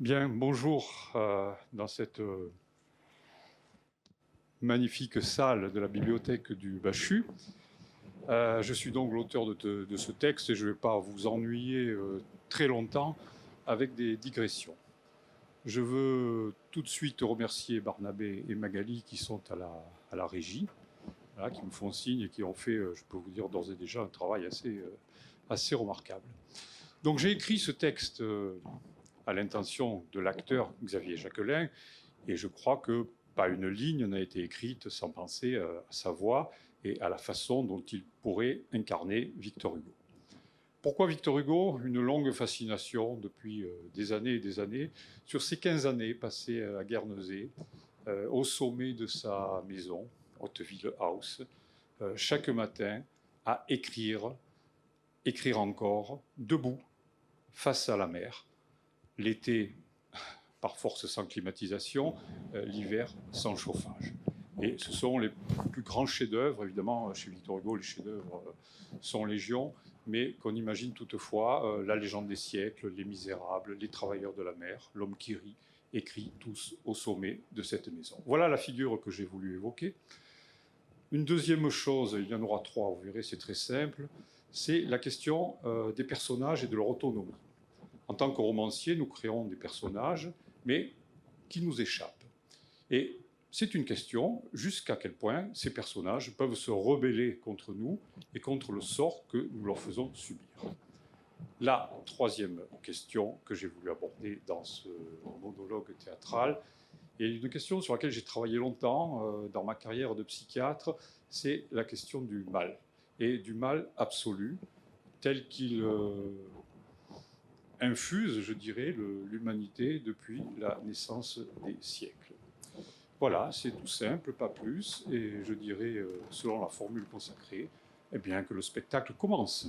Bien, bonjour dans cette magnifique salle de la bibliothèque du Bachu. Je suis donc l'auteur de ce texte et je ne vais pas vous ennuyer très longtemps avec des digressions. Je veux tout de suite remercier Barnabé et Magali qui sont à la régie, voilà, qui me font signe et qui ont fait, je peux vous dire d'ores et déjà, un travail assez remarquable. Donc j'ai écrit ce texte à l'intention de l'acteur Xavier Jacquelin, et je crois que pas une ligne n'a été écrite sans penser à sa voix et à la façon dont il pourrait incarner Victor Hugo. Pourquoi Victor Hugo? Une longue fascination depuis des années et des années, sur ces 15 années passées à Guernesey, au sommet de sa maison, Hauteville House, chaque matin à écrire encore, debout, face à la mer, l'été par force sans climatisation, l'hiver sans chauffage. Et ce sont les plus grands chefs-d'œuvre, évidemment, chez Victor Hugo, les chefs-d'œuvre sont légion, mais qu'on imagine toutefois La légende des siècles, Les Misérables, Les travailleurs de la mer, L'homme qui rit, écrits tous au sommet de cette maison. Voilà la figure que j'ai voulu évoquer. Une deuxième chose, il y en aura trois, vous verrez, c'est très simple, c'est la question des personnages et de leur autonomie. En tant que romancier, nous créons des personnages, mais qui nous échappent. Et c'est une question jusqu'à quel point ces personnages peuvent se rebeller contre nous et contre le sort que nous leur faisons subir. La troisième question que j'ai voulu aborder dans ce monologue théâtral est une question sur laquelle j'ai travaillé longtemps dans ma carrière de psychiatre, c'est la question du mal, et du mal absolu, tel qu'il infuse, je dirais, l'humanité depuis la naissance des siècles. Voilà, c'est tout simple, pas plus, et je dirais, selon la formule consacrée, eh bien, que le spectacle commence.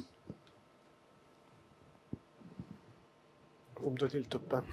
Vous me donnez le top 1.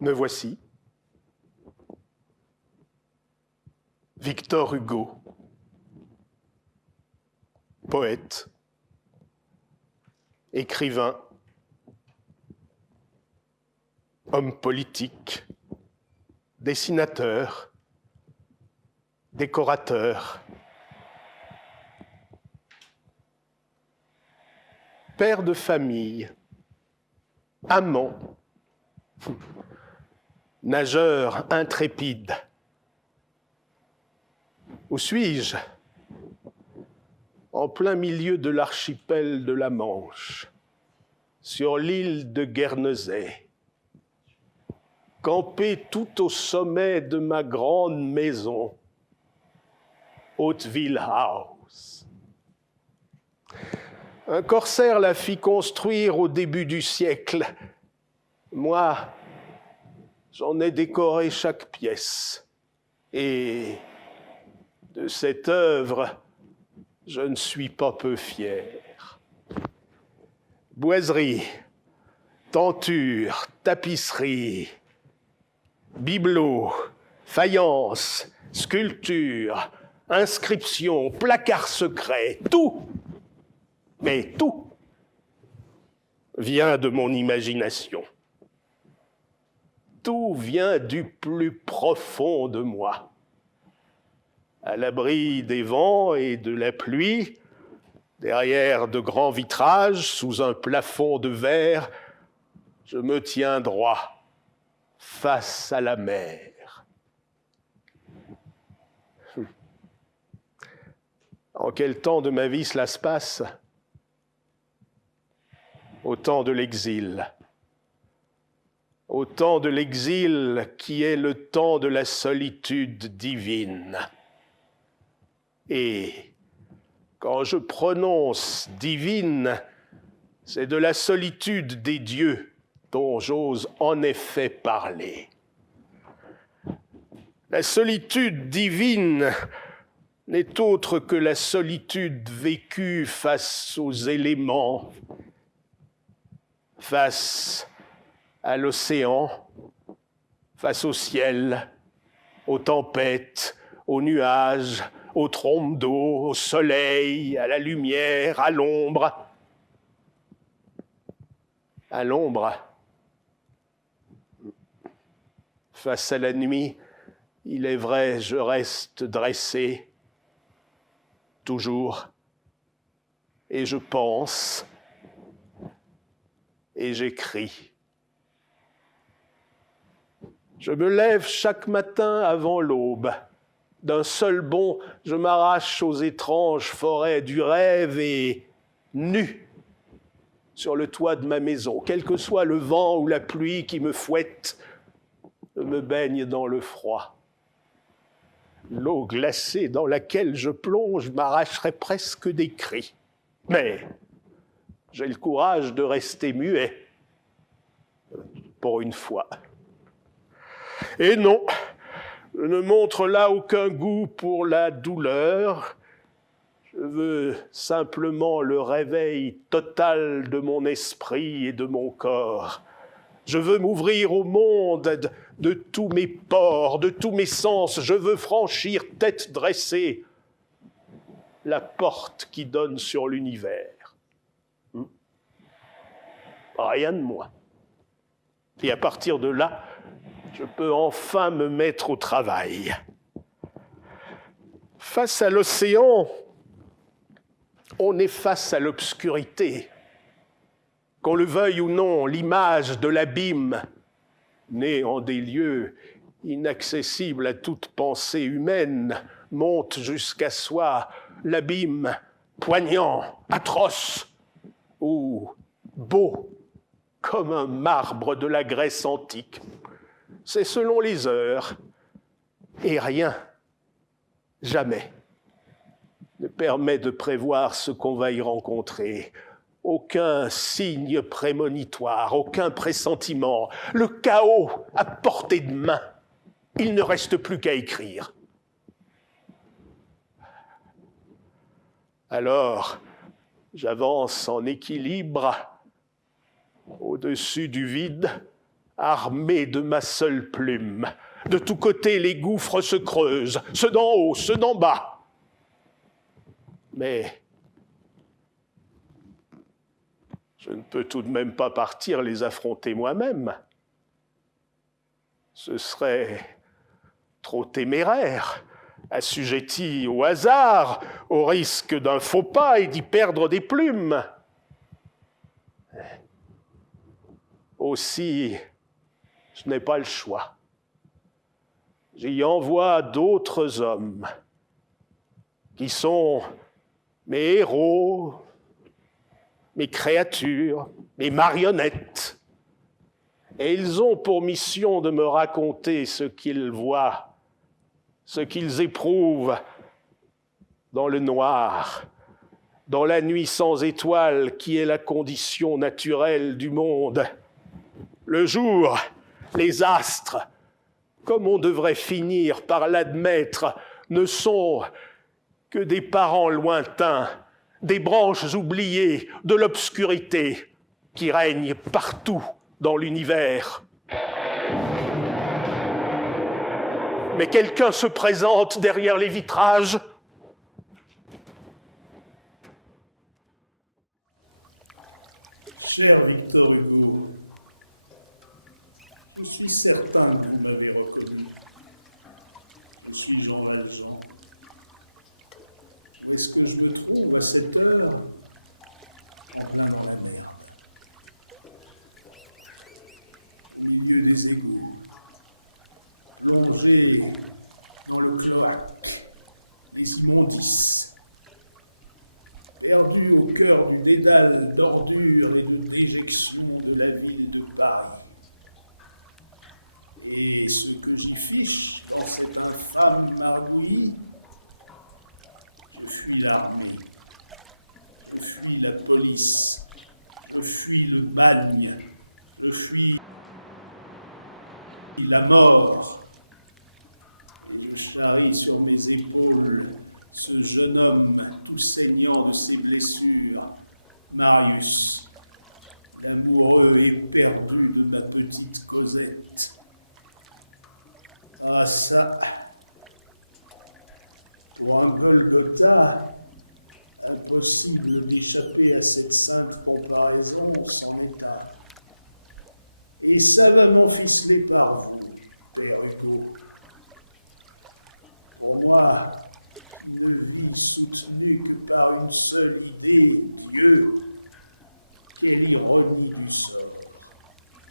Me voici, Victor Hugo, poète, écrivain, homme politique, dessinateur, décorateur, père de famille, amant, nageur intrépide. Où suis-je? En plein milieu de l'archipel de la Manche, sur l'île de Guernesey, campé tout au sommet de ma grande maison, Hauteville House. Un corsaire la fit construire au début du siècle. Moi, j'en ai décoré chaque pièce. Et de cette œuvre, je ne suis pas peu fier. Boiserie, tenture, tapisserie, bibelots, faïence, sculpture, inscription, placard secret, tout, mais tout, vient de mon imagination. Tout vient du plus profond de moi. À l'abri des vents et de la pluie, derrière de grands vitrages, sous un plafond de verre, je me tiens droit, face à la mer. En quel temps de ma vie cela se passe? Au temps de l'exil. au temps de l'exil qui est le temps de la solitude divine. Et quand je prononce divine, c'est de la solitude des dieux dont j'ose en effet parler. La solitude divine n'est autre que la solitude vécue face aux éléments, face à l'océan, face au ciel, aux tempêtes, aux nuages, aux trombes d'eau, au soleil, à la lumière, à l'ombre. À l'ombre, face à la nuit, il est vrai, je reste dressé, toujours, et je pense, et j'écris. Je me lève chaque matin avant l'aube. D'un seul bond, je m'arrache aux étranges forêts du rêve et, nu, sur le toit de ma maison, quel que soit le vent ou la pluie qui me fouette, je me baigne dans le froid. L'eau glacée dans laquelle je plonge m'arracherait presque des cris. Mais j'ai le courage de rester muet, pour une fois. Et non, je ne montre là aucun goût pour la douleur. Je veux simplement le réveil total de mon esprit et de mon corps. Je veux m'ouvrir au monde de tous mes pores, de tous mes sens. Je veux franchir tête dressée la porte qui donne sur l'univers. Rien de moins. Et à partir de là, je peux enfin me mettre au travail. Face à l'océan, on est face à l'obscurité. Qu'on le veuille ou non, l'image de l'abîme, née en des lieux inaccessibles à toute pensée humaine, monte jusqu'à soi, l'abîme poignant, atroce, ou beau, comme un marbre de la Grèce antique. C'est selon les heures, et rien, jamais, ne permet de prévoir ce qu'on va y rencontrer. Aucun signe prémonitoire, aucun pressentiment, le chaos à portée de main. Il ne reste plus qu'à écrire. Alors, j'avance en équilibre, au-dessus du vide, armé de ma seule plume. De tous côtés, les gouffres se creusent, ceux d'en haut, ceux d'en bas. Mais je ne peux tout de même pas partir les affronter moi-même. Ce serait trop téméraire, assujetti au hasard, au risque d'un faux pas et d'y perdre des plumes. Aussi, je n'ai pas le choix. J'y envoie d'autres hommes qui sont mes héros, mes créatures, mes marionnettes. Et ils ont pour mission de me raconter ce qu'ils voient, ce qu'ils éprouvent dans le noir, dans la nuit sans étoiles qui est la condition naturelle du monde. Le jour, les astres, comme on devrait finir par l'admettre, ne sont que des parents lointains, des branches oubliées de l'obscurité qui règne partout dans l'univers. Mais quelqu'un se présente derrière les vitrages. Cher Victor Hugo, je suis certain que vous m'avez reconnu. Je suis Jean Valjean. Où est-ce que je me trouve à cette heure? En plein dans la merde. Au milieu des égouts, plongé dans le cloaque, les immondices, perdu au cœur du dédale d'ordures et de déjections de la ville de Paris. Et ce que j'y fiche dans cette infâme margouillis, je fuis l'armée, je fuis la police, je fuis le bagne, je fuis la mort, et je charrie sur mes épaules ce jeune homme tout saignant de ses blessures, Marius, l'amoureux éperdu de ma petite Cosette. Ah ça, pour un Golgotha, impossible d'échapper à cette sainte comparaison, c'en est un. Et savamment ficelé par vous, Père Hugo. Pour moi, qui ne vis soutenu que par une seule idée, Dieu, quelle ironie du sort,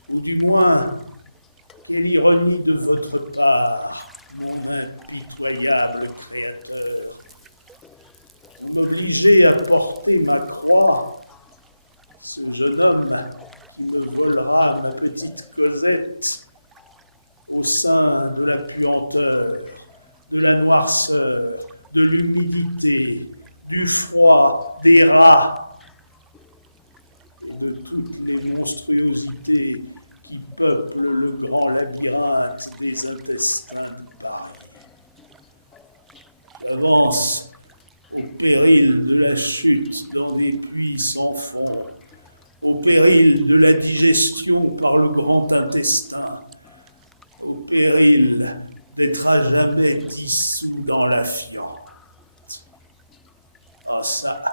ou du moins, quelle ironie de votre part, mon impitoyable Créateur. Vous m'obligez à porter ma croix, ce jeune homme qui me volera ma petite Cosette au sein de la puanteur, de la noirceur, de l'humidité, du froid, des rats et de toutes les monstruosités qui peuplent le grand labyrinthe des intestins de Paris. J'avance au péril de la chute dans des puits sans fond, au péril de la digestion par le grand intestin, au péril d'être à jamais dissous dans la fiente. Ah ça,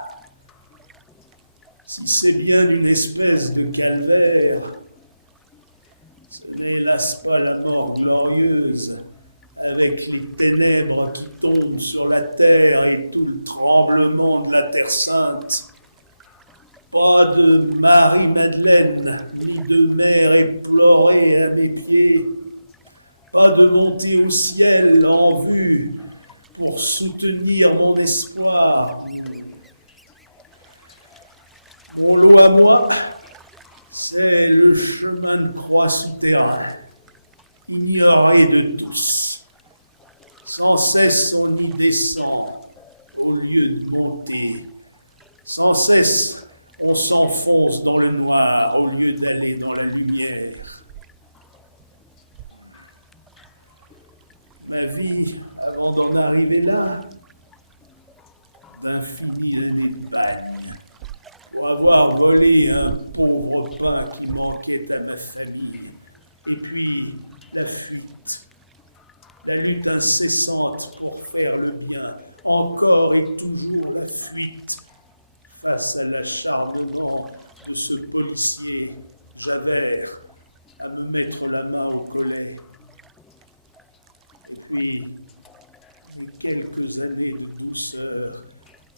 si c'est bien une espèce de calvaire, ce n'est hélas pas la mort glorieuse, avec les ténèbres qui tombent sur la terre et tout le tremblement de la terre sainte. Pas de Marie-Madeleine, ni de mère éplorée à mes pieds, pas de montée au ciel en vue pour soutenir mon espoir. Mon lot à moi, c'est le chemin de croix souterrain, ignoré de tous. Sans cesse on y descend au lieu de monter. Sans cesse on s'enfonce dans le noir au lieu d'aller dans la lumière. Ma vie, avant d'en arriver là, d'infinies années de bagne, pour avoir volé un pauvre pain qui manquait à ma famille, et puis la fuite, la lutte incessante pour faire le bien, encore et toujours la fuite face à l'acharnement de ce policier Javert à me mettre la main au collet. Et puis, les quelques années de douceur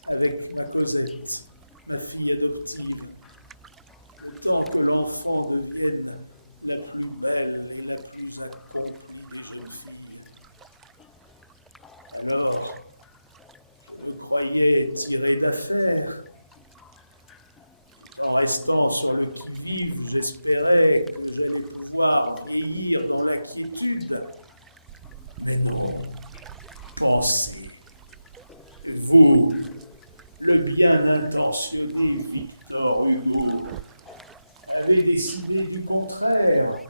avec ma Cosette, ma fille adoptive, le temps que l'enfant devienne la plus belle et la plus accomplie des jeunes filles. Alors, je me croyais tiré d'affaire. Tout en restant sur le qui-vive, j'espérais que j'allais pouvoir vieillir dans la quiétude. Mais non, pensez, vous, le bien intentionné Victor Hugo, avez décidé du contraire.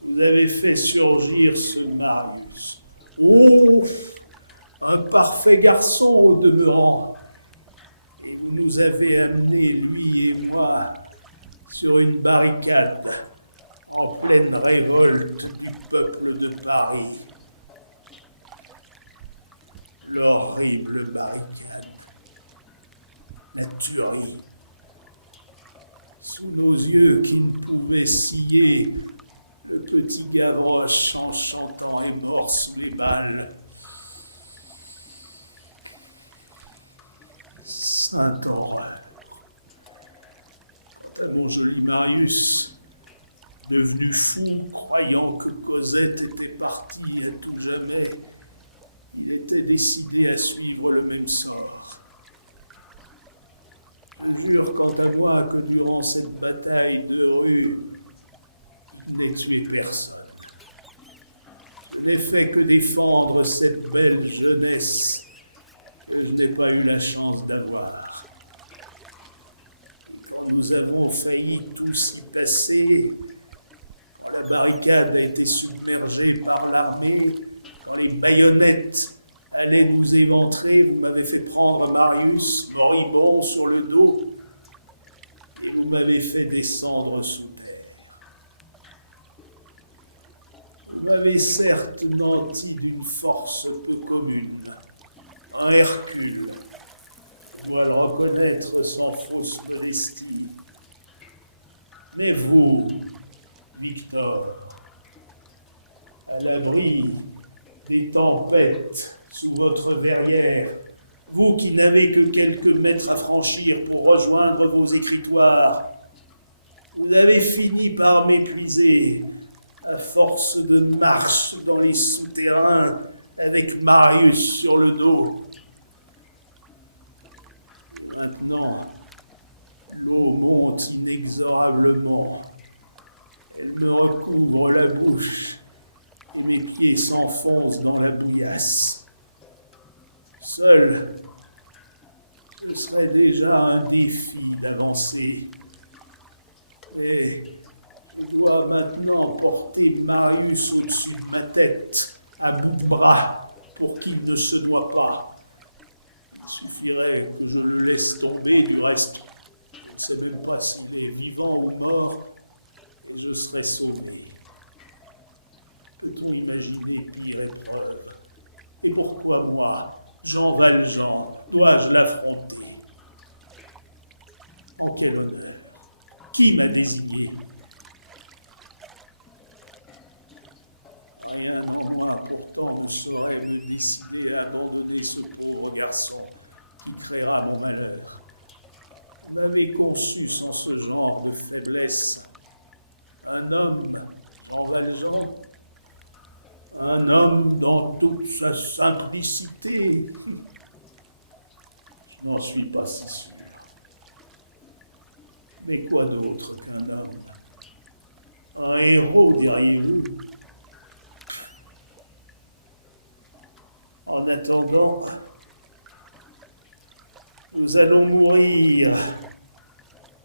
Vous avez fait surgir ce Marius. Oh, un parfait garçon au demeurant. Et vous nous avez amenés, lui et moi, sur une barricade en pleine révolte du peuple de Paris. L'horrible barricade, la tuerie, sous nos yeux qui ne pouvaient scier, le petit Gavroche en chantant est mort sous les balles. Sainte horreur. Quant à mon joli Marius, devenu fou, croyant que Cosette était partie à tout jamais, il était décidé à suivre le même sort. Je jure quant à moi que durant cette bataille de rue, n'ai tué personne. Je n'ai fait que défendre cette belle jeunesse que je n'ai pas eu la chance d'avoir. Et quand nous avons failli tous y passer, quand la barricade a été submergée par l'armée, quand les baïonnettes allaient nous éventrer, vous m'avez fait prendre Marius, moribond, sur le dos, et vous m'avez fait descendre sous terre. Vous m'avez certes nanti d'une force peu commune, un Hercule, je dois le reconnaître sans fausse modestie. Mais vous, Victor, à l'abri des tempêtes sous votre verrière, vous qui n'avez que quelques mètres à franchir pour rejoindre vos écritoires, vous avez fini par m'épuiser à force de marche dans les souterrains avec Marius sur le dos. Et maintenant, l'eau monte inexorablement. Elle me recouvre la bouche et mes pieds s'enfoncent dans la bouillasse. Seul, ce serait déjà un défi d'avancer. Mais je dois maintenant porter Marius au-dessus de ma tête, à bout de bras, pour qu'il ne se noie pas. Il suffirait que je le laisse tomber, du reste, je ne sais même pas s'il est vivant ou mort, et je serai sauvé. Peut-on imaginer pire épreuve? Et pourquoi moi, Jean Valjean, dois-je l'affronter? En quel honneur? Qui m'a désigné? Rien en moi, pourtant, ne saurait me décider à abandonner ce pauvre garçon qui créera mon malheur. Vous m'avez conçu sans ce genre de faiblesse. Un homme, Jean Valjean, un homme dans toute sa simplicité. Je n'en suis pas si sûr. Mais quoi d'autre qu'un homme? Un héros, diriez-vous? En attendant, nous allons mourir,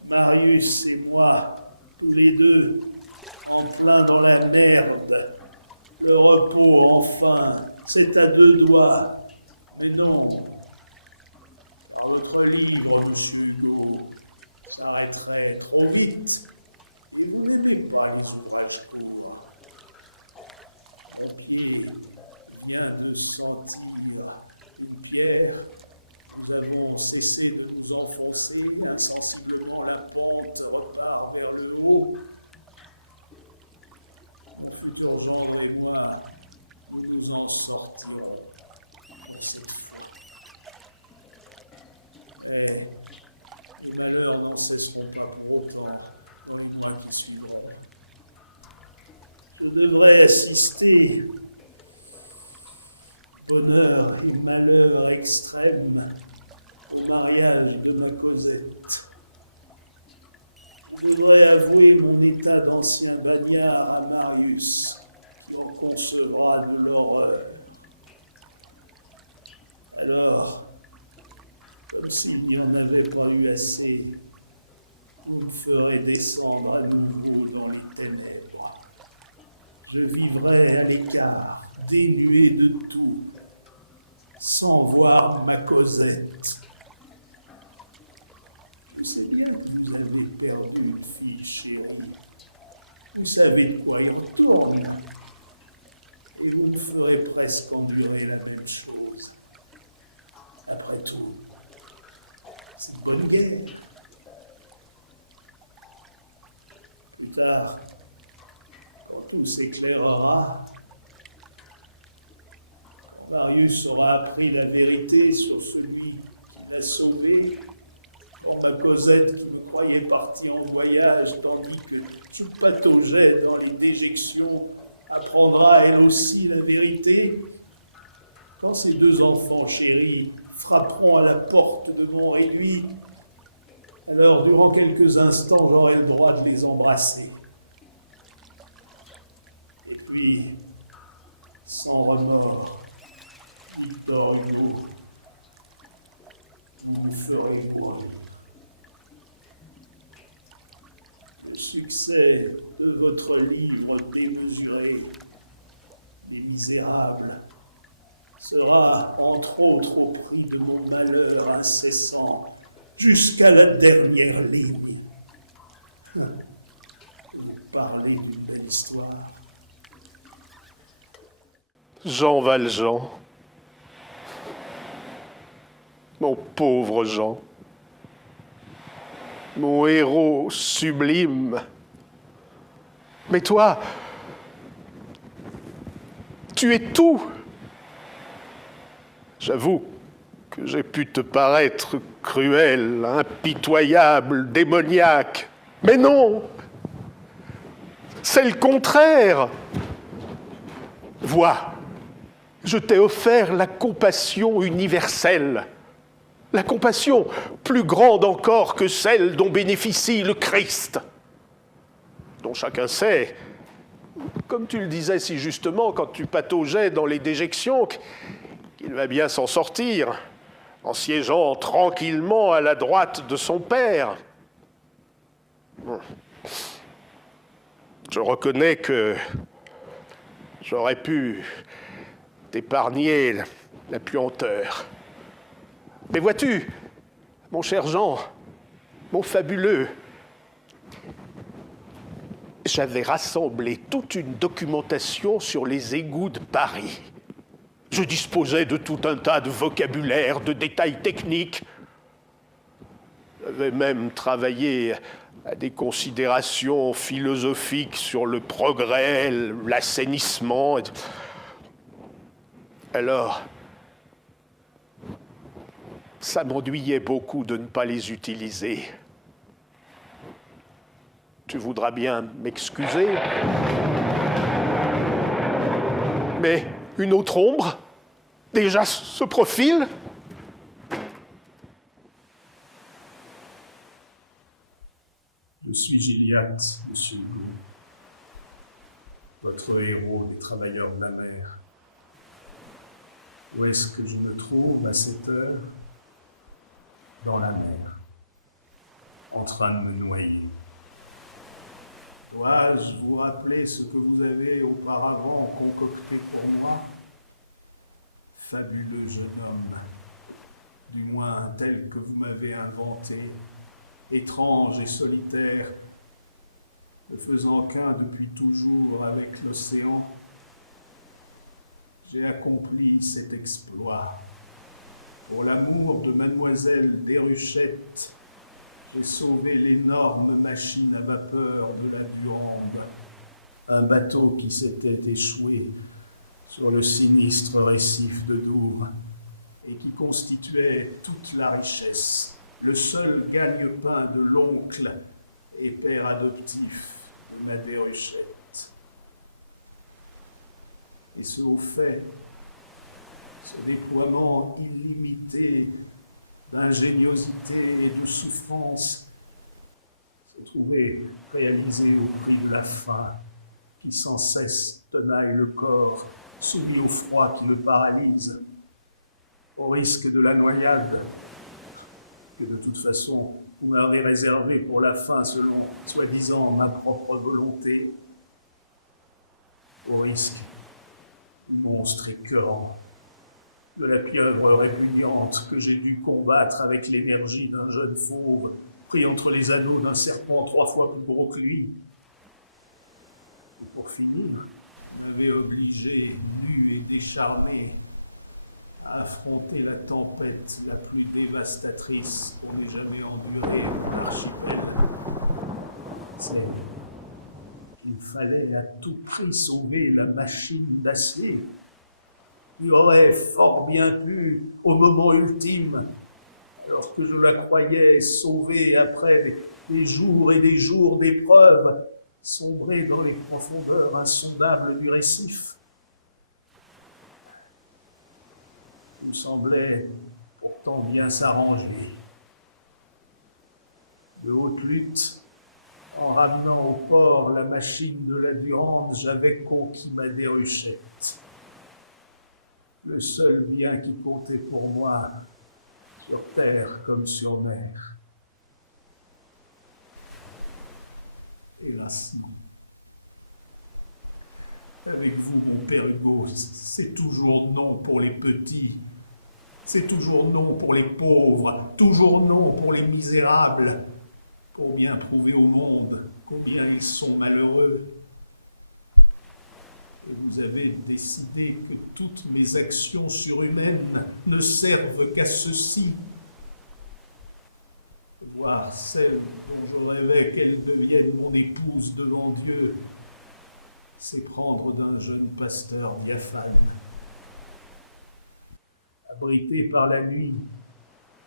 Marius et moi, tous les deux, en plein dans la merde. Le repos, enfin, c'est à deux doigts. Mais non, car votre livre, monsieur Hugo, s'arrêterait trop vite, et vous n'aimez pas les ouvrages courts. Mon pied vient de sentir une pierre. Nous avons cessé de nous enfoncer. Insensiblement, la pente repart vers le haut. Mon futur gendre et moi, nous nous en sortirons pour cette fois. Mais les malheurs n'en cesseront pas pour autant dans les mois qui suivront. Je devrais assister, bonheur et malheur extrêmes, au mariage de ma Cosette. Je devrais avouer mon état d'ancien bagnard à Marius, qui en concevra de l'horreur. Alors, comme s'il n'y en avait pas eu assez, vous me ferez descendre à nouveau dans les ténèbres. Je vivrai à l'écart, dénué de tout, sans voir ma Cosette. Je sais bien que vous avez perdu une fille chérie. Vous savez de quoi il retourne. Et vous me ferez presque endurer la même chose. Après tout, c'est de bonne guerre. Plus tard, quand tout s'éclairera, quand Marius aura appris la vérité sur celui qui l'a sauvé, quand ma Cosette, qui me croyait partie en voyage, tandis que je pataugeais dans les déjections, apprendra elle aussi la vérité, quand ces deux enfants chéris frapperont à la porte de mon réduit, alors durant quelques instants, j'aurai le droit de les embrasser. Et puis, sans remords, Victor Hugo, vous me ferez mourir. Le succès de votre livre démesuré, Les Misérables, sera entre autres au prix de mon malheur incessant jusqu'à la dernière ligne. Vous parlez d'une belle histoire. Jean Valjean. Mon pauvre Jean. Mon héros sublime. Mais toi, tu es tout. J'avoue que j'ai pu te paraître cruel, impitoyable, démoniaque. Mais non, c'est le contraire. Vois, je t'ai offert la compassion universelle, la compassion plus grande encore que celle dont bénéficie le Christ, dont chacun sait, comme tu le disais si justement quand tu pataugeais dans les déjections, qu'il va bien s'en sortir en siégeant tranquillement à la droite de son Père. Je reconnais que j'aurais pu t'épargner la puanteur. Mais vois-tu, mon cher Jean, mon fabuleux, j'avais rassemblé toute une documentation sur les égouts de Paris. Je disposais de tout un tas de vocabulaire, de détails techniques. J'avais même travaillé à des considérations philosophiques sur le progrès, l'assainissement. Alors, ça m'ennuyait beaucoup de ne pas les utiliser. Tu voudras bien m'excuser, mais une autre ombre déjà se profile. Je suis Gilliatt, monsieur Hugo, votre héros des travailleurs de la mer. Où est-ce que je me trouve à cette heure? Dans la mer, en train de me noyer. Dois-je vous rappeler ce que vous avez auparavant concocté pour moi? Fabuleux jeune homme, du moins tel que vous m'avez inventé, étrange et solitaire, ne faisant qu'un depuis toujours avec l'océan, j'ai accompli cet exploit. Pour l'amour de mademoiselle Déruchette, j'ai sauvé l'énorme machine à vapeur de la Durande, un bateau qui s'était échoué sur le sinistre récif de Douvres et qui constituait toute la richesse, le seul gagne-pain de l'oncle et père adoptif de ma Déruchette. Et ce haut fait, ce déploiement illimité d'ingéniosité et de souffrance s'est trouvé réalisé au prix de la faim qui sans cesse tenaille le corps, soumis au froid qui le paralyse, au risque de la noyade, que de toute façon vous m'avez réservé pour la fin selon, soi-disant, ma propre volonté, au risque du monstre écœurant, de la pieuvre répugnante que j'ai dû combattre avec l'énergie d'un jeune fauve pris entre les anneaux d'un serpent 3 fois plus gros que lui. Et pour finir, vous m'avez obligé, nu et décharné, à affronter la tempête la plus dévastatrice qu'on ait jamais endurée dans l'archipel. C'est qu'il fallait à tout prix sauver la machine d'acier, qui aurait fort bien pu, au moment ultime, alors que je la croyais sauvée après des jours et des jours d'épreuves, sombrer dans les profondeurs insondables du récif. Tout semblait pourtant bien s'arranger. De haute lutte, En ramenant au port la machine de la Durande, j'avais conquis ma Déruchette. Le seul bien qui comptait pour moi, sur terre comme sur mer. Hélas, non. Avec vous, mon père Hugo, c'est toujours non pour les petits, c'est toujours non pour les pauvres, toujours non pour les misérables, pour bien prouver au monde combien ils sont malheureux. Et vous avez décidé que toutes mes actions surhumaines ne servent qu'à ceci. Voir celle dont je rêvais qu'elle devienne mon épouse devant Dieu, c'est prendre d'un jeune pasteur diaphane. Abrité par la nuit,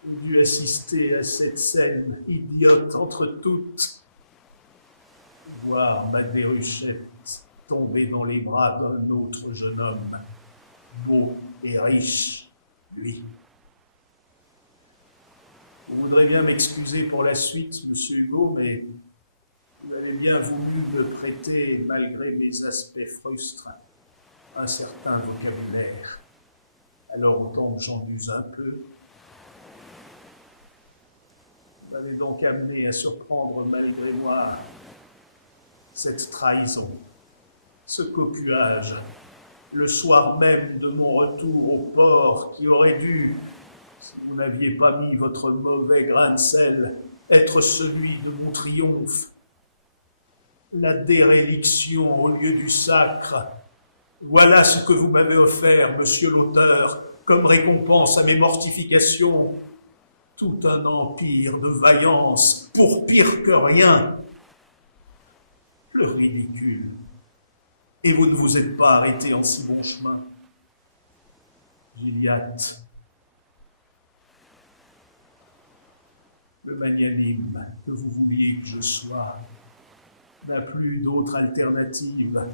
j'ai dû assister à cette scène idiote entre toutes. Voir ma Déruchette tomber dans les bras d'un autre jeune homme, beau et riche, lui. Vous voudrez bien m'excuser pour la suite, monsieur Hugo, mais vous avez bien voulu me prêter, malgré mes aspects frustres, un certain vocabulaire. Alors autant que j'en use un peu. Vous m'avez donc amené à surprendre malgré moi cette trahison, ce cocuage, le soir même de mon retour au port qui aurait dû, si vous n'aviez pas mis votre mauvais grain de sel, être celui de mon triomphe. La déréliction au lieu du sacre. Voilà ce que vous m'avez offert, monsieur l'auteur, comme récompense à mes mortifications. Tout un empire de vaillance, pour pire que rien. Le ridicule. Et vous ne vous êtes pas arrêté en si bon chemin. Gilliatt, le magnanime que vous vouliez que je sois, n'a plus d'autre alternative,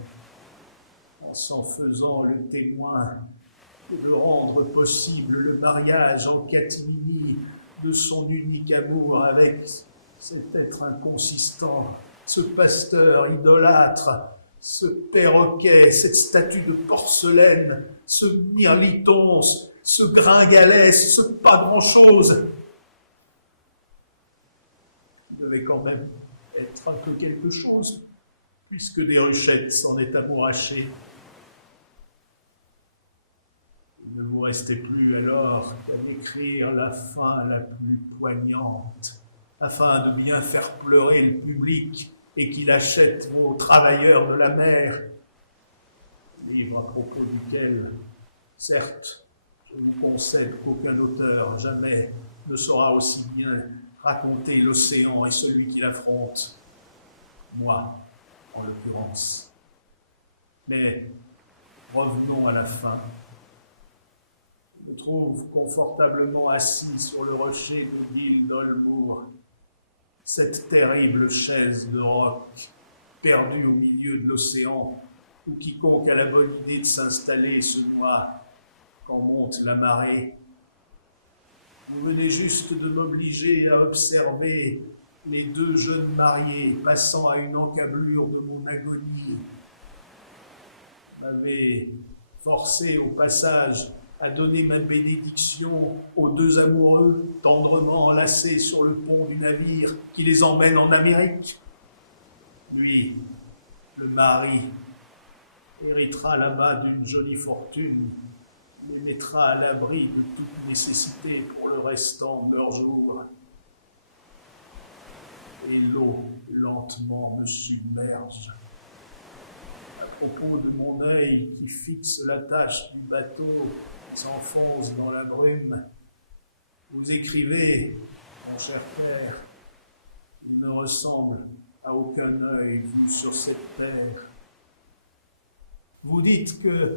en s'en faisant le témoin, que de rendre possible le mariage en catimini de son unique amour avec cet être inconsistant, ce pasteur idolâtre, ce perroquet, cette statue de porcelaine, ce mirliton, ce gringalet, ce pas grand-chose, qui devait quand même être un peu quelque chose, puisque Déruchette s'en est amouraché. Il ne vous restait plus alors qu'à m'écrire la fin la plus poignante, afin de bien faire pleurer le public et qu'il achète vos travailleurs de la mer, livre à propos duquel, certes, je vous concède qu'aucun auteur jamais ne saura aussi bien raconter l'océan et celui qui l'affronte, moi en l'occurrence. Mais revenons à la fin. Je me trouve confortablement assis sur le rocher de Guildolmour, cette terrible chaise de roc, perdue au milieu de l'océan, où quiconque a la bonne idée de s'installer se noie quand monte la marée. Vous venez juste de m'obliger à observer les deux jeunes mariés passant à une encablure de mon agonie. Vous m'avez forcé au passage à donner ma bénédiction aux deux amoureux tendrement enlacés sur le pont du navire qui les emmène en Amérique. Lui, le mari, héritera là-bas d'une jolie fortune qui les mettra à l'abri de toute nécessité pour le restant de leurs jours. Et l'eau lentement me submerge. À propos de mon œil qui fixe la tache du bateau qui s'enfonce dans la brume, vous écrivez, mon cher père, il ne ressemble à aucun œil vu sur cette terre. Vous dites que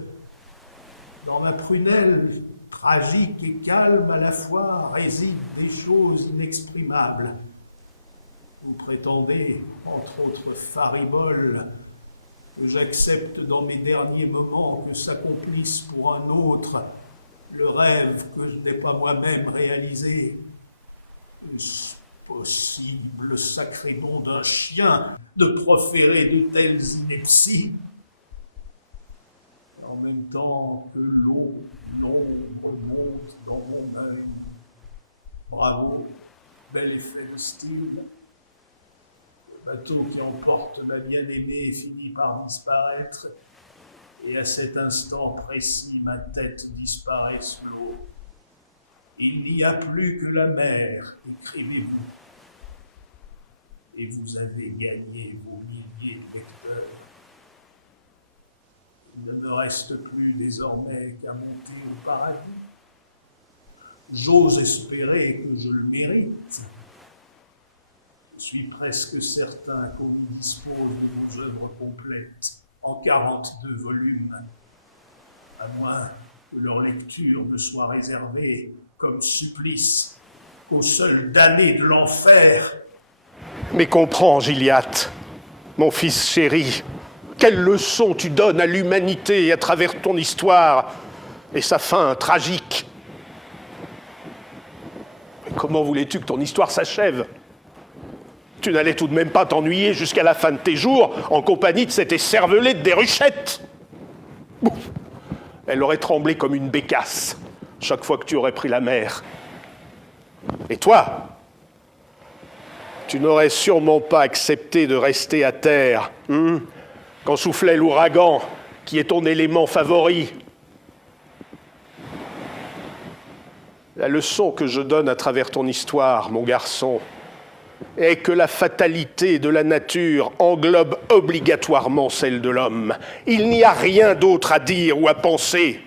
dans ma prunelle, tragique et calme à la fois, résident des choses inexprimables. Vous prétendez, entre autres fariboles, que j'accepte dans mes derniers moments que s'accomplisse pour un autre le rêve que je n'ai pas moi-même réalisé. Possible, sacré nom d'un chien, de proférer de telles inepties. Et en même temps que l'ombre monte dans mon œil. Bravo, bel effet de style. Le bateau qui emporte ma bien-aimée finit par disparaître, et à cet instant précis, ma tête disparaît sous l'eau. Il n'y a plus que la mer, écrivez-vous. Et vous avez gagné vos milliers de lecteurs. Il ne me reste plus désormais qu'à monter au paradis. J'ose espérer que je le mérite. Je suis presque certain qu'on y dispose de vos œuvres complètes en 42 volumes, à moins que leur lecture ne soit réservée comme supplice qu'aux seuls damnés de l'enfer. Mais comprends, Gilliatt, mon fils chéri, quelle leçon tu donnes à l'humanité à travers ton histoire et sa fin tragique. Mais comment voulais-tu que ton histoire s'achève ? Tu n'allais tout de même pas t'ennuyer jusqu'à la fin de tes jours en compagnie de cette écervelée de Déruchette. Elle aurait tremblé comme une bécasse chaque fois que tu aurais pris la mer. Et toi, tu n'aurais sûrement pas accepté de rester à terre quand soufflait l'ouragan, qui est ton élément favori. La leçon que je donne à travers ton histoire, mon garçon, est que la fatalité de la nature englobe obligatoirement celle de l'homme. Il n'y a rien d'autre à dire ou à penser.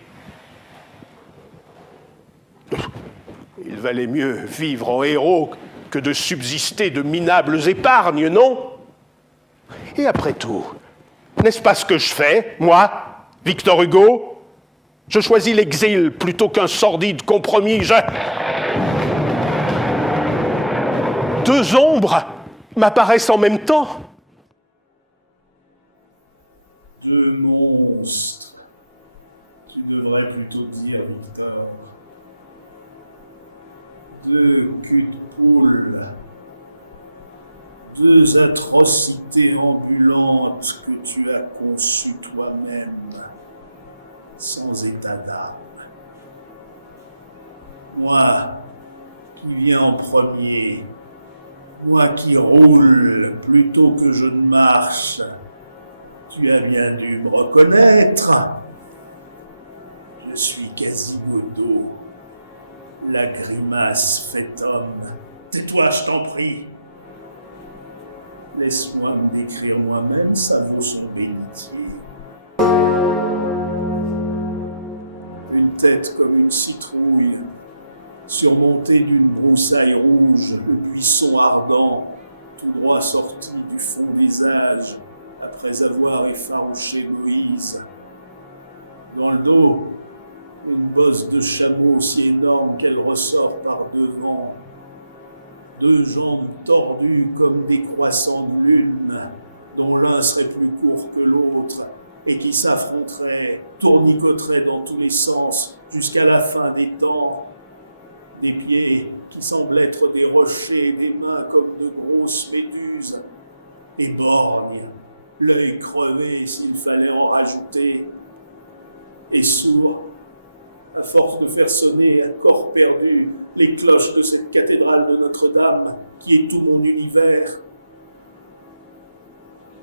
Il valait mieux vivre en héros que de subsister de minables épargnes, non ? Et après tout, n'est-ce pas ce que je fais, moi, Victor Hugo ? Je choisis l'exil plutôt qu'un sordide compromis. Deux ombres m'apparaissent en même temps. Deux monstres. Tu devrais plutôt dire, Victor. Deux culs de poule. Deux atrocités ambulantes que tu as conçues toi-même, sans état d'âme. Moi, qui viens en premier, moi qui roule plutôt que je ne marche, tu as bien dû me reconnaître. Je suis Quasimodo, la grimace fait homme. Tais-toi, je t'en prie. Laisse-moi me décrire moi-même, ça vaut son bénitier. Une tête comme une citrouille, surmontée d'une broussaille rouge, le buisson ardent, tout droit sorti du fond des âges, après avoir effarouché Moïse. Dans le dos, une bosse de chameau aussi énorme qu'elle ressort par devant, deux jambes tordues comme des croissants de lune, dont l'un serait plus court que l'autre, et qui s'affronteraient, tournicoteraient dans tous les sens jusqu'à la fin des temps. Des pieds qui semblent être des rochers, des mains comme de grosses méduses, et borgnes, l'œil crevé s'il fallait en rajouter, et sourd, à force de faire sonner à corps perdu les cloches de cette cathédrale de Notre-Dame qui est tout mon univers.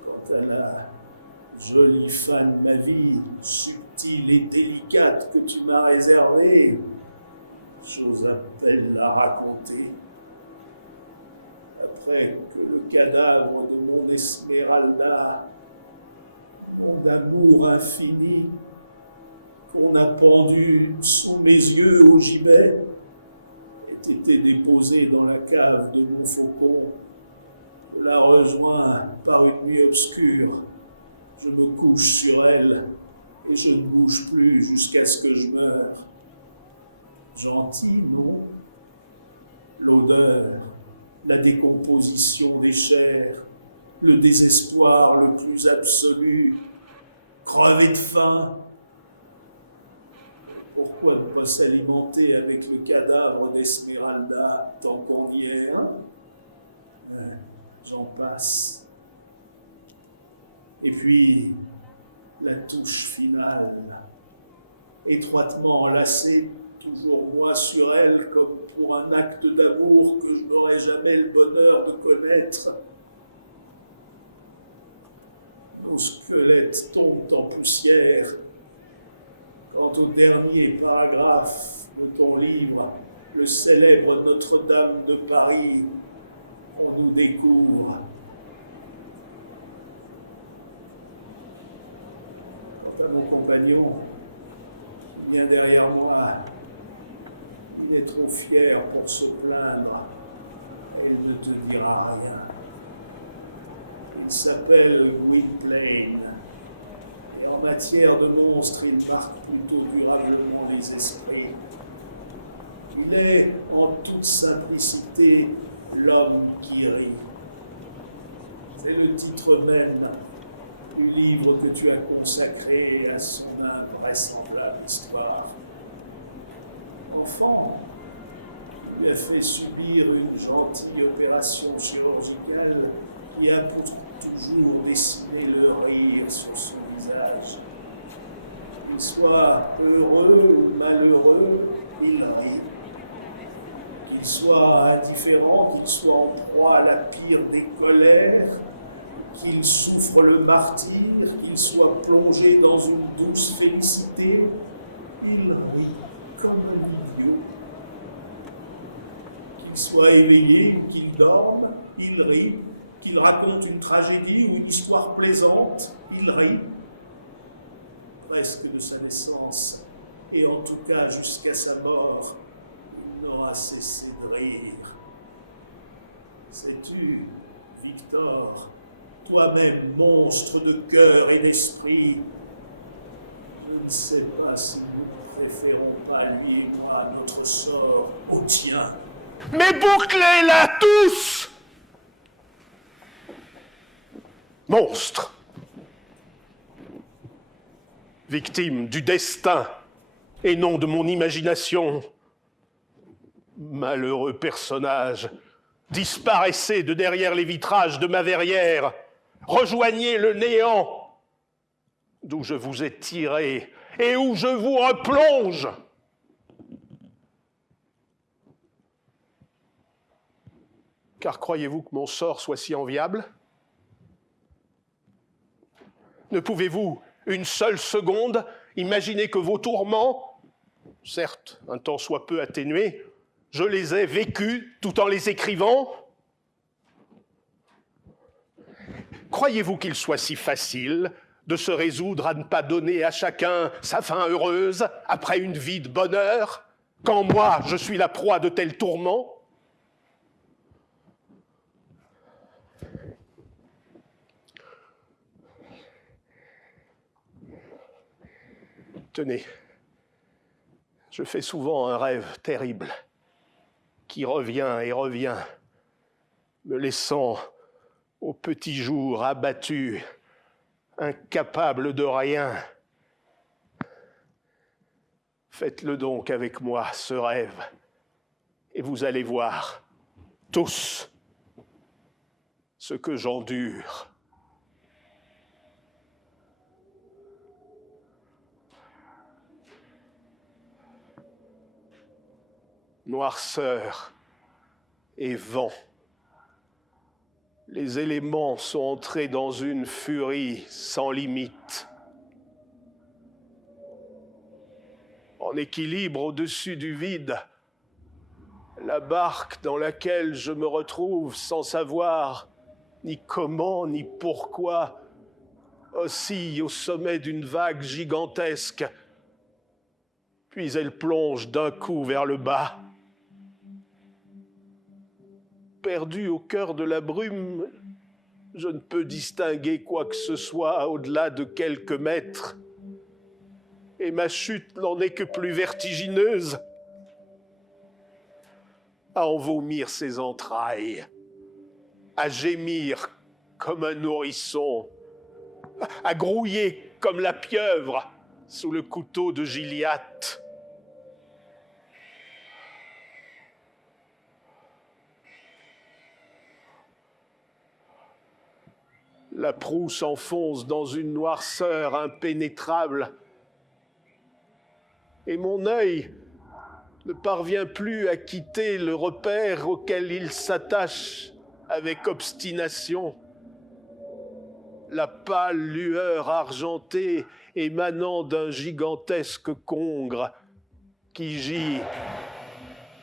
Quant à la jolie fan de ma vie, subtile et délicate que tu m'as réservée, j'ose à peine la raconter. Après que le cadavre de mon Esmeralda, mon amour infini, qu'on a pendu sous mes yeux au gibet, ait été déposé dans la cave de mon faucon, je la rejoins par une nuit obscure. Je me couche sur elle et je ne bouge plus jusqu'à ce que je meure. Gentil, non ? L'odeur, la décomposition des chairs, le désespoir le plus absolu, crever de faim. Pourquoi ne pas s'alimenter avec le cadavre d'Esmeralda tant qu'on y est, hein ? J'en passe. Et puis, la touche finale, étroitement enlacée, toujours moi sur elle, comme pour un acte d'amour que je n'aurai jamais le bonheur de connaître. Nos squelettes tombent en poussière. Quant au dernier paragraphe de ton livre, le célèbre Notre-Dame de Paris, on nous découvre. Quant à mon compagnon, qui vient derrière moi, il est trop fier pour se plaindre et il ne te dira rien. Il s'appelle Gwynplaine, et en matière de monstres, il marque plutôt durablement les esprits. Il est, en toute simplicité, l'homme qui rit. C'est le titre même du livre que tu as consacré à son invraisemblable histoire. Enfant, tu lui as fait subir une gentille opération chirurgicale qui a pour toujours dessiné le rire sur son visage. Qu'il soit heureux ou malheureux, il rit. Qu'il soit indifférent, qu'il soit en proie à la pire des colères, qu'il souffre le martyre, qu'il soit plongé dans une douce félicité, il rit comme un idiot. Qu'il soit éveillé ou qu'il dorme, il rit. Qu'il raconte une tragédie ou une histoire plaisante, il rit. Presque de sa naissance, et en tout cas jusqu'à sa mort, il n'aura cessé de rire. Sais-tu, Victor, toi-même monstre de cœur et d'esprit, je ne sais pas si nous préférons pas, lui et moi, notre sort au tien. Mais bouclez-la tous! Monstre, victime du destin et non de mon imagination. Malheureux personnage, disparaissez de derrière les vitrages de ma verrière, rejoignez le néant d'où je vous ai tiré et où je vous replonge. Car croyez-vous que mon sort soit si enviable ? Ne pouvez-vous, une seule seconde, imaginer que vos tourments, certes un tant soit peu atténués, je les ai vécus tout en les écrivant ? Croyez-vous qu'il soit si facile de se résoudre à ne pas donner à chacun sa fin heureuse après une vie de bonheur, quand moi je suis la proie de tels tourments ? Tenez, je fais souvent un rêve terrible qui revient et revient, me laissant au petit jour abattu, incapable de rien. Faites-le donc avec moi, ce rêve, et vous allez voir, tous, ce que j'endure. Noirceur et vent. Les éléments sont entrés dans une furie sans limite. En équilibre au-dessus du vide, la barque dans laquelle je me retrouve sans savoir ni comment ni pourquoi oscille au sommet d'une vague gigantesque, puis elle plonge d'un coup vers le bas. Perdu au cœur de la brume, je ne peux distinguer quoi que ce soit au-delà de quelques mètres. Et ma chute n'en est que plus vertigineuse. À en vomir ses entrailles, à gémir comme un nourrisson, à grouiller comme la pieuvre sous le couteau de Gilliatt. La proue s'enfonce dans une noirceur impénétrable. Et mon œil ne parvient plus à quitter le repère auquel il s'attache avec obstination. La pâle lueur argentée émanant d'un gigantesque congre qui gît,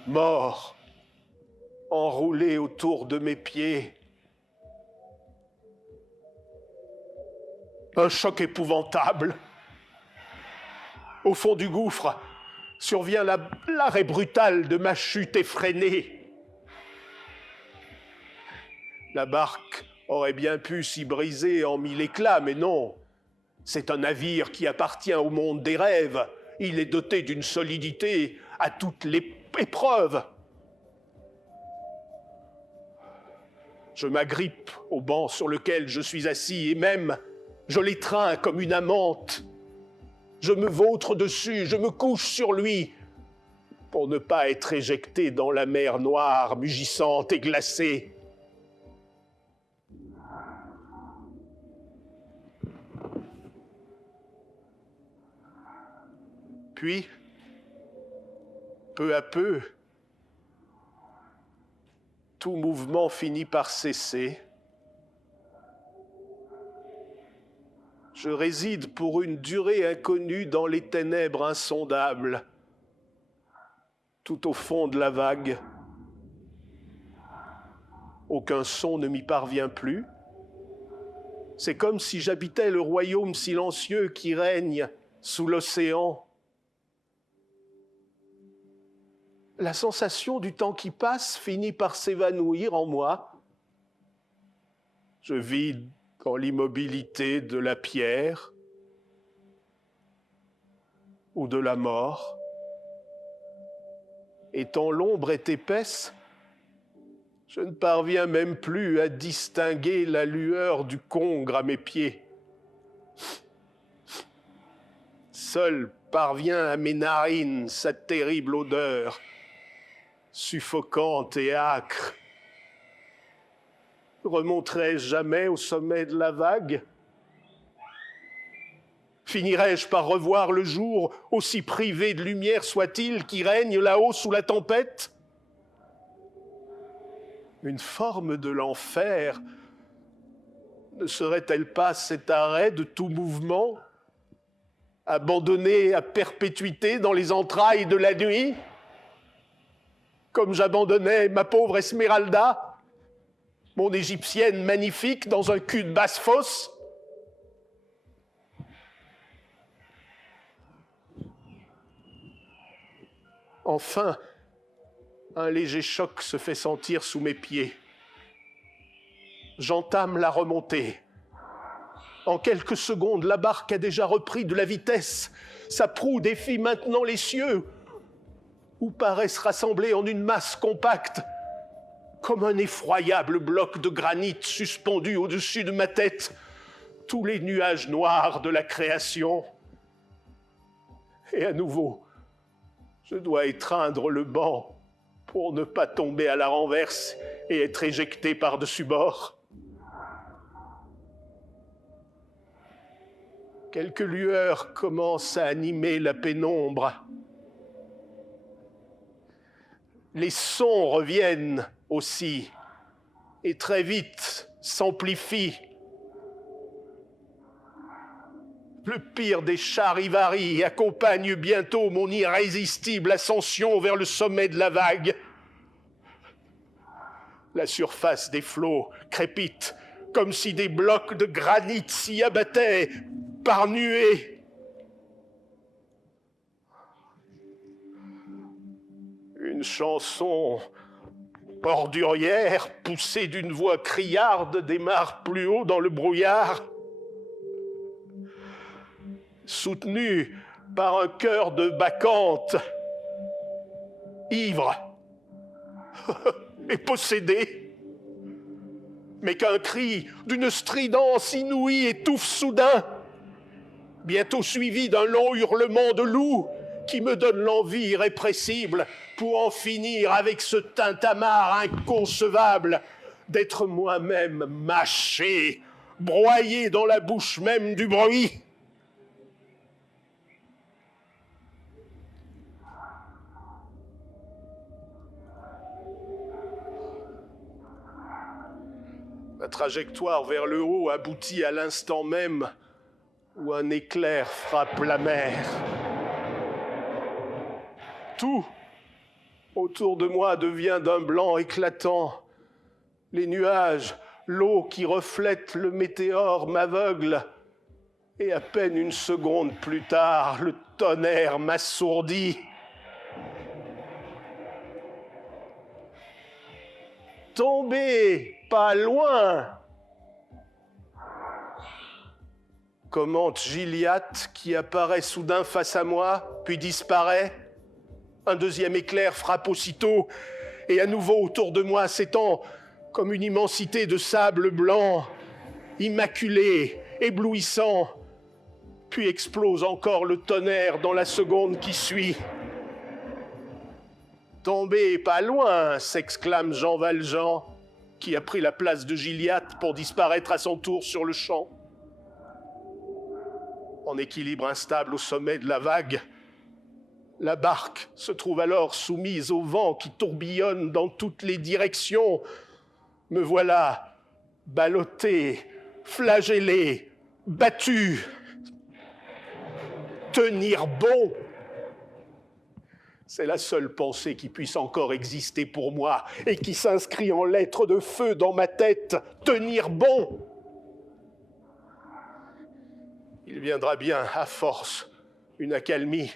mort, enroulé autour de mes pieds. Un choc épouvantable. Au fond du gouffre survient l'arrêt brutal de ma chute effrénée. La barque aurait bien pu s'y briser en mille éclats, mais non. C'est un navire qui appartient au monde des rêves. Il est doté d'une solidité à toutes les épreuves. Je m'agrippe au banc sur lequel je suis assis et même je l'étreins comme une amante. Je me vautre dessus, je me couche sur lui pour ne pas être éjecté dans la mer noire, mugissante et glacée. Puis, peu à peu, tout mouvement finit par cesser. Je réside pour une durée inconnue dans les ténèbres insondables, tout au fond de la vague. Aucun son ne m'y parvient plus. C'est comme si j'habitais le royaume silencieux qui règne sous l'océan. La sensation du temps qui passe finit par s'évanouir en moi. Je vis dans l'immobilité de la pierre ou de la mort. Et tant l'ombre est épaisse, je ne parviens même plus à distinguer la lueur du congre à mes pieds. Seul parvient à mes narines sa terrible odeur, suffocante et âcre. Remonterai-je jamais au sommet de la vague? Finirai-je par revoir le jour, aussi privé de lumière soit-il, qui règne là-haut sous la tempête? Une forme de l'enfer ne serait-elle pas cet arrêt de tout mouvement, abandonné à perpétuité dans les entrailles de la nuit, comme j'abandonnais ma pauvre Esmeralda, mon égyptienne magnifique, dans un cul de basse-fosse? Enfin, un léger choc se fait sentir sous mes pieds. J'entame la remontée. En quelques secondes, la barque a déjà repris de la vitesse. Sa proue défie maintenant les cieux, où paraissent rassemblés en une masse compacte, comme un effroyable bloc de granit suspendu au-dessus de ma tête, tous les nuages noirs de la création. Et à nouveau, je dois étreindre le banc pour ne pas tomber à la renverse et être éjecté par-dessus bord. Quelques lueurs commencent à animer la pénombre. Les sons reviennent aussi, et très vite s'amplifient. Le pire des charivaris accompagne bientôt mon irrésistible ascension vers le sommet de la vague. La surface des flots crépite, comme si des blocs de granit s'y abattaient par nuées. Une chanson ordurière, poussée d'une voix criarde, démarre plus haut dans le brouillard, soutenue par un chœur de bacchantes, ivre et possédé, mais qu'un cri d'une stridence inouïe étouffe soudain, bientôt suivi d'un long hurlement de loup qui me donne l'envie irrépressible, pour en finir avec ce tintamarre inconcevable, d'être moi-même mâché broyé dans la bouche même du bruit. Ma trajectoire vers le haut aboutit à l'instant même où un éclair frappe la mer. Tout autour de moi devient d'un blanc éclatant. Les nuages, l'eau qui reflète le météore m'aveugle. Et à peine une seconde plus tard, le tonnerre m'assourdit. Tombez, pas loin, commente Gilliatt qui apparaît soudain face à moi, puis disparaît. Un deuxième éclair frappe aussitôt, et à nouveau autour de moi s'étend comme une immensité de sable blanc, immaculé, éblouissant, puis explose encore le tonnerre dans la seconde qui suit. « Tombez pas loin !» s'exclame Jean Valjean, qui a pris la place de Gilliatt pour disparaître à son tour sur le champ. En équilibre instable au sommet de la vague, la barque se trouve alors soumise au vent qui tourbillonne dans toutes les directions. Me voilà ballotté, flagellé, battu. Tenir bon, c'est la seule pensée qui puisse encore exister pour moi et qui s'inscrit en lettres de feu dans ma tête. Tenir bon. Il viendra bien, à force, une accalmie.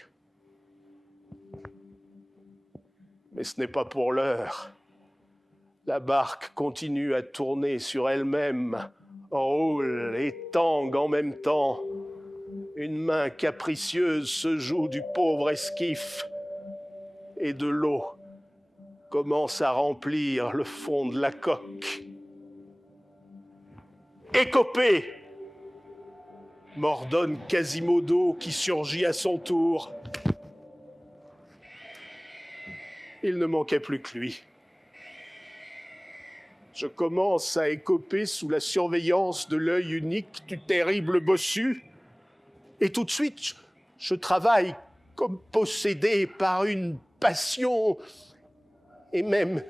Mais ce n'est pas pour l'heure. La barque continue à tourner sur elle-même, roule et tangue en même temps. Une main capricieuse se joue du pauvre esquif. Et de l'eau commence à remplir le fond de la coque. Écopée! M'ordonne Quasimodo qui surgit à son tour. Il ne manquait plus que lui. Je commence à écoper sous la surveillance de l'œil unique du terrible bossu, et tout de suite, je travaille comme possédé par une passion et même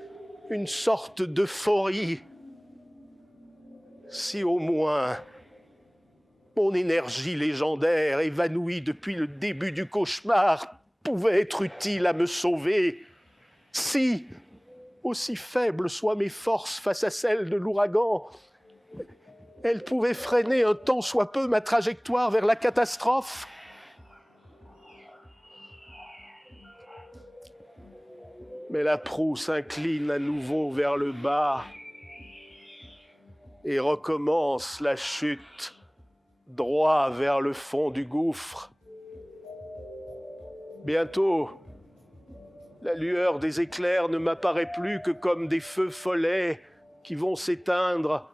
une sorte d'euphorie. Si au moins mon énergie légendaire, évanouie depuis le début du cauchemar, pouvait être utile à me sauver, si, aussi faibles soient mes forces face à celles de l'ouragan, elle pouvait freiner un tant soit peu ma trajectoire vers la catastrophe. Mais la proue s'incline à nouveau vers le bas et recommence la chute droit vers le fond du gouffre. Bientôt, la lueur des éclairs ne m'apparaît plus que comme des feux follets qui vont s'éteindre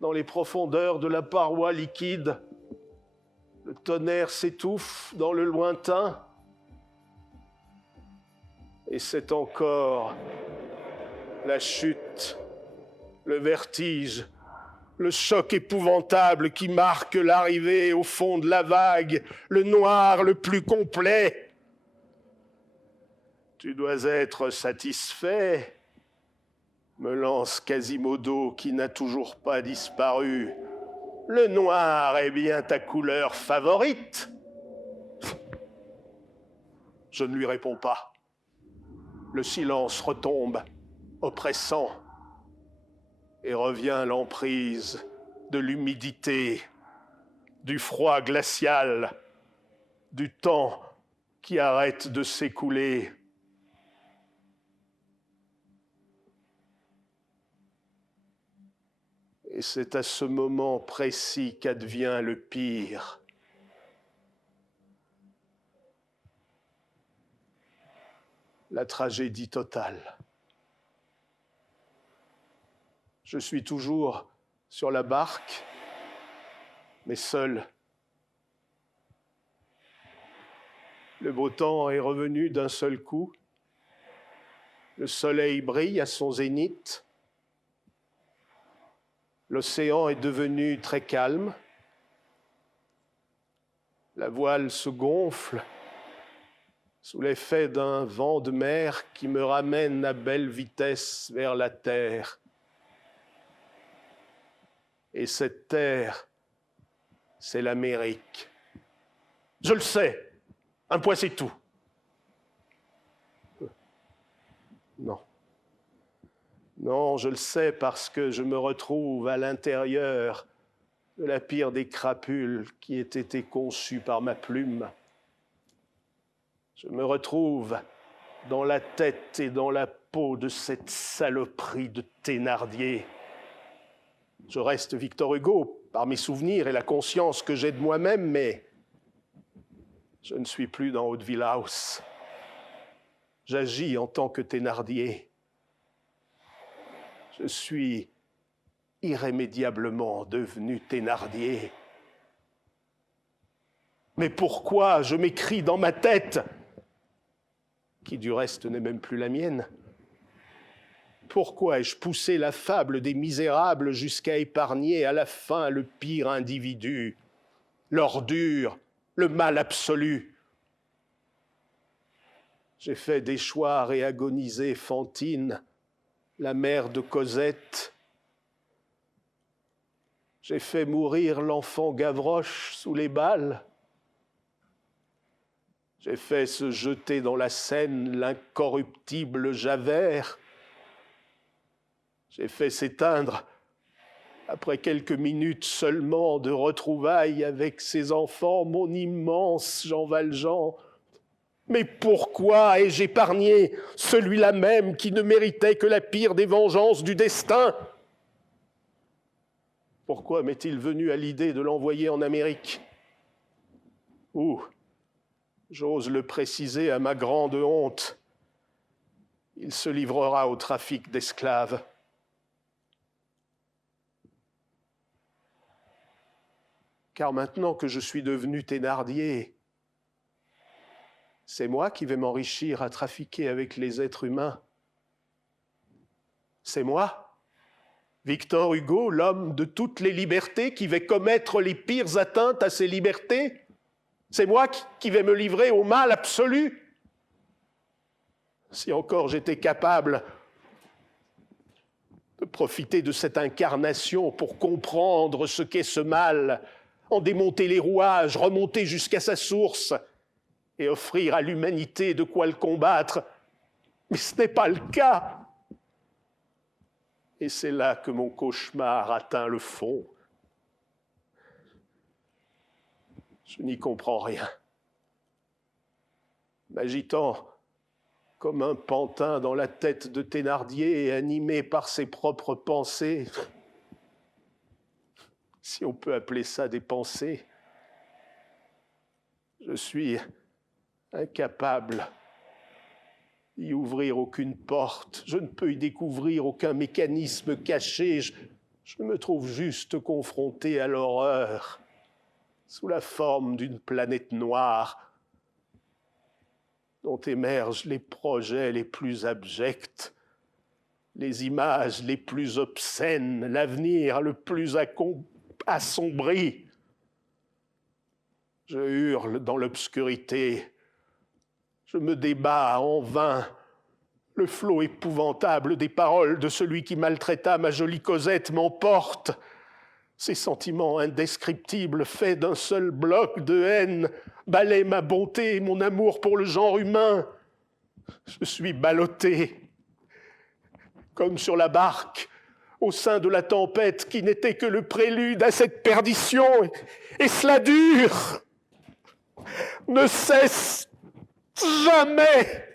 dans les profondeurs de la paroi liquide. Le tonnerre s'étouffe dans le lointain. Et c'est encore la chute, le vertige, le choc épouvantable qui marque l'arrivée au fond de la vague, le noir le plus complet. Tu dois être satisfait, me lance Quasimodo qui n'a toujours pas disparu. Le noir est bien ta couleur favorite. Je ne lui réponds pas. Le silence retombe, oppressant, et revient l'emprise de l'humidité, du froid glacial, du temps qui arrête de s'écouler. Et c'est à ce moment précis qu'advient le pire. La tragédie totale. Je suis toujours sur la barque, mais seul. Le beau temps est revenu d'un seul coup. Le soleil brille à son zénith. L'océan est devenu très calme. La voile se gonfle sous l'effet d'un vent de mer qui me ramène à belle vitesse vers la terre. Et cette terre, c'est l'Amérique. Je le sais, un point c'est tout. Non. Non, je le sais parce que je me retrouve à l'intérieur de la pire des crapules qui ait été conçue par ma plume. Je me retrouve dans la tête et dans la peau de cette saloperie de Thénardier. Je reste Victor Hugo par mes souvenirs et la conscience que j'ai de moi-même, mais je ne suis plus dans Hauteville House. J'agis en tant que Thénardier. Je suis irrémédiablement devenu Thénardier. Mais pourquoi je m'écris dans ma tête, qui du reste n'est même plus la mienne? Pourquoi ai-je poussé la fable des misérables jusqu'à épargner à la fin le pire individu, l'ordure, le mal absolu? J'ai fait déchoir et agoniser Fantine, la mère de Cosette. J'ai fait mourir l'enfant Gavroche sous les balles. J'ai fait se jeter dans la Seine l'incorruptible Javert. J'ai fait s'éteindre, après quelques minutes seulement de retrouvailles avec ses enfants, mon immense Jean Valjean. Mais pourquoi ai-je épargné celui-là même qui ne méritait que la pire des vengeances du destin? Pourquoi m'est-il venu à l'idée de l'envoyer en Amérique? Ou, j'ose le préciser à ma grande honte, il se livrera au trafic d'esclaves. Car maintenant que je suis devenu Thénardier, c'est moi qui vais m'enrichir à trafiquer avec les êtres humains. C'est moi, Victor Hugo, l'homme de toutes les libertés, qui vais commettre les pires atteintes à ces libertés. C'est moi qui vais me livrer au mal absolu. Si encore j'étais capable de profiter de cette incarnation pour comprendre ce qu'est ce mal, en démonter les rouages, remonter jusqu'à sa source et offrir à l'humanité de quoi le combattre. Mais ce n'est pas le cas. Et c'est là que mon cauchemar atteint le fond. Je n'y comprends rien. M'agitant comme un pantin dans la tête de Thénardier et animé par ses propres pensées, si on peut appeler ça des pensées, je suis incapable d'y ouvrir aucune porte. Je ne peux y découvrir aucun mécanisme caché. Je me trouve juste confronté à l'horreur sous la forme d'une planète noire dont émergent les projets les plus abjects, les images les plus obscènes, l'avenir le plus assombri. Je hurle dans l'obscurité. Je me débats en vain. Le flot épouvantable des paroles de celui qui maltraita ma jolie Cosette m'emporte. Ces sentiments indescriptibles, faits d'un seul bloc de haine, balaient ma bonté et mon amour pour le genre humain. Je suis ballotté, comme sur la barque, au sein de la tempête qui n'était que le prélude à cette perdition. Et cela dure, ne cesse jamais.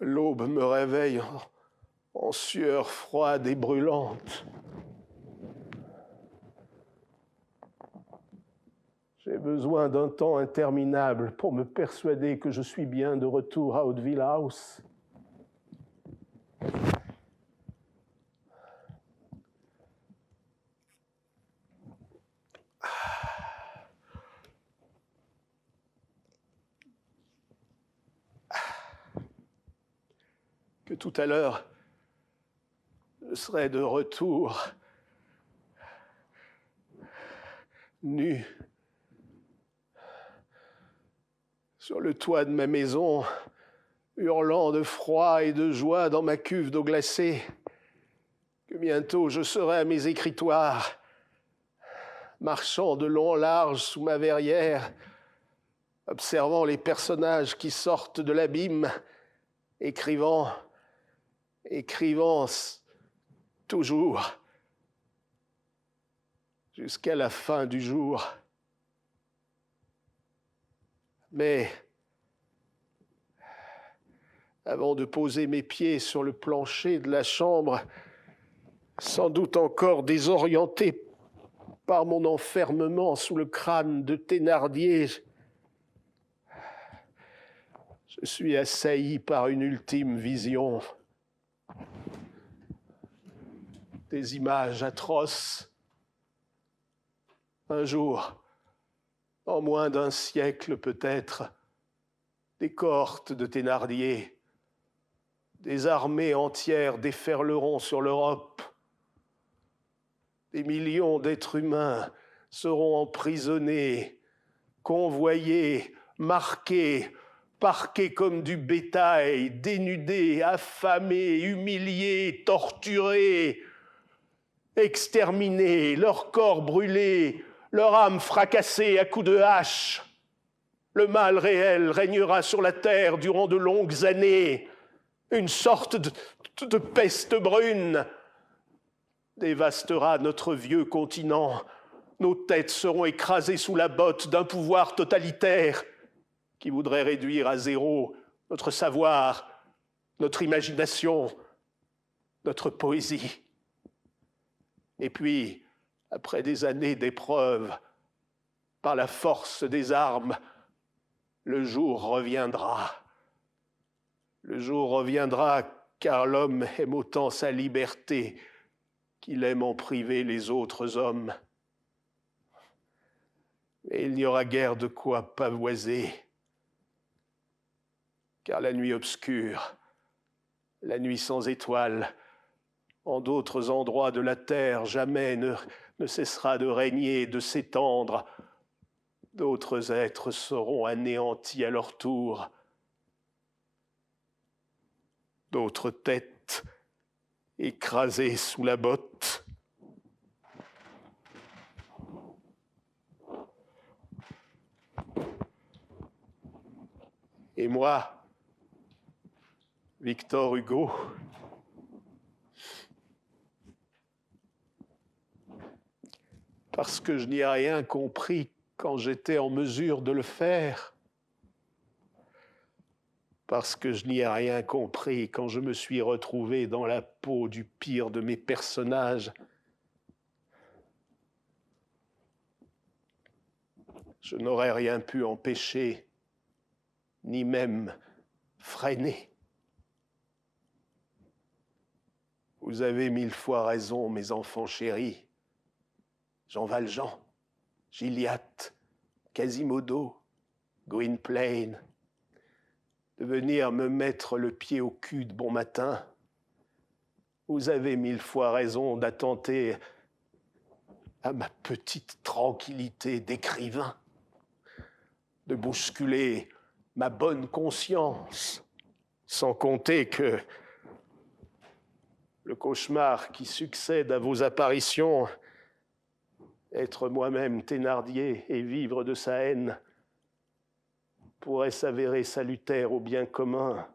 L'aube me réveille en sueur froide et brûlante. J'ai besoin d'un temps interminable pour me persuader que je suis bien de retour à Hauteville House. Que tout à l'heure, je serai de retour, nu, sur le toit de ma maison, hurlant de froid et de joie dans ma cuve d'eau glacée, que bientôt je serai à mes écritoires, marchant de long en large sous ma verrière, observant les personnages qui sortent de l'abîme, écrivant toujours, jusqu'à la fin du jour. Mais, avant de poser mes pieds sur le plancher de la chambre, sans doute encore désorienté par mon enfermement sous le crâne de Thénardier, je suis assailli par une ultime vision. Des images atroces. Un jour, en moins d'un siècle peut-être, des cohortes de Thénardier, des armées entières déferleront sur l'Europe. Des millions d'êtres humains seront emprisonnés, convoyés, marqués, parqués comme du bétail, dénudés, affamés, humiliés, torturés, exterminés, leurs corps brûlés, leur âme fracassée à coups de hache. Le mal réel régnera sur la terre durant de longues années. Une sorte de peste brune dévastera notre vieux continent. Nos têtes seront écrasées sous la botte d'un pouvoir totalitaire qui voudrait réduire à zéro notre savoir, notre imagination, notre poésie. Et puis, après des années d'épreuves, par la force des armes, le jour reviendra. Le jour reviendra car l'homme aime autant sa liberté qu'il aime en priver les autres hommes. Et il n'y aura guère de quoi pavoiser, car la nuit obscure, la nuit sans étoiles, en d'autres endroits de la terre, jamais ne cessera de régner, de s'étendre. D'autres êtres seront anéantis à leur tour. D'autres têtes écrasées sous la botte. Et moi, Victor Hugo, parce que je n'y ai rien compris quand j'étais en mesure de le faire, parce que je n'y ai rien compris quand je me suis retrouvé dans la peau du pire de mes personnages, je n'aurais rien pu empêcher, ni même freiner. Vous avez 1000 fois raison, mes enfants chéris. Jean Valjean, Gilliatt, Quasimodo, Gwynplaine, de venir me mettre le pied au cul de bon matin. Vous avez 1000 fois raison d'attenter à ma petite tranquillité d'écrivain, de bousculer ma bonne conscience, sans compter que le cauchemar qui succède à vos apparitions, être moi-même Thénardier et vivre de sa haine, pourrait s'avérer salutaire au bien commun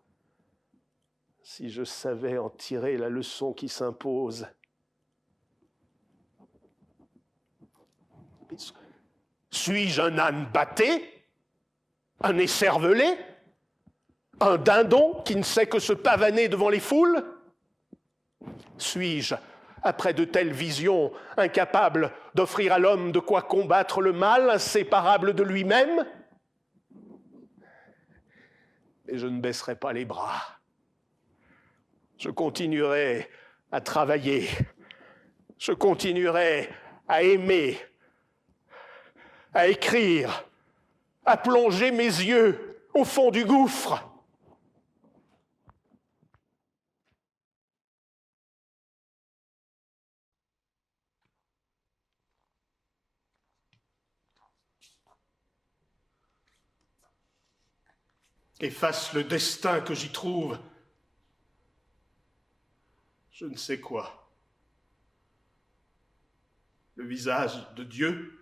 si je savais en tirer la leçon qui s'impose. Suis-je un âne batté? Un écervelé? Un dindon qui ne sait que se pavaner devant les foules? Suis-je après de telles visions, incapable d'offrir à l'homme de quoi combattre le mal, inséparable de lui-même? Et je ne baisserai pas les bras. Je continuerai à travailler. Je continuerai à aimer, à écrire, à plonger mes yeux au fond du gouffre. Efface le destin que j'y trouve. Je ne sais quoi. Le visage de Dieu,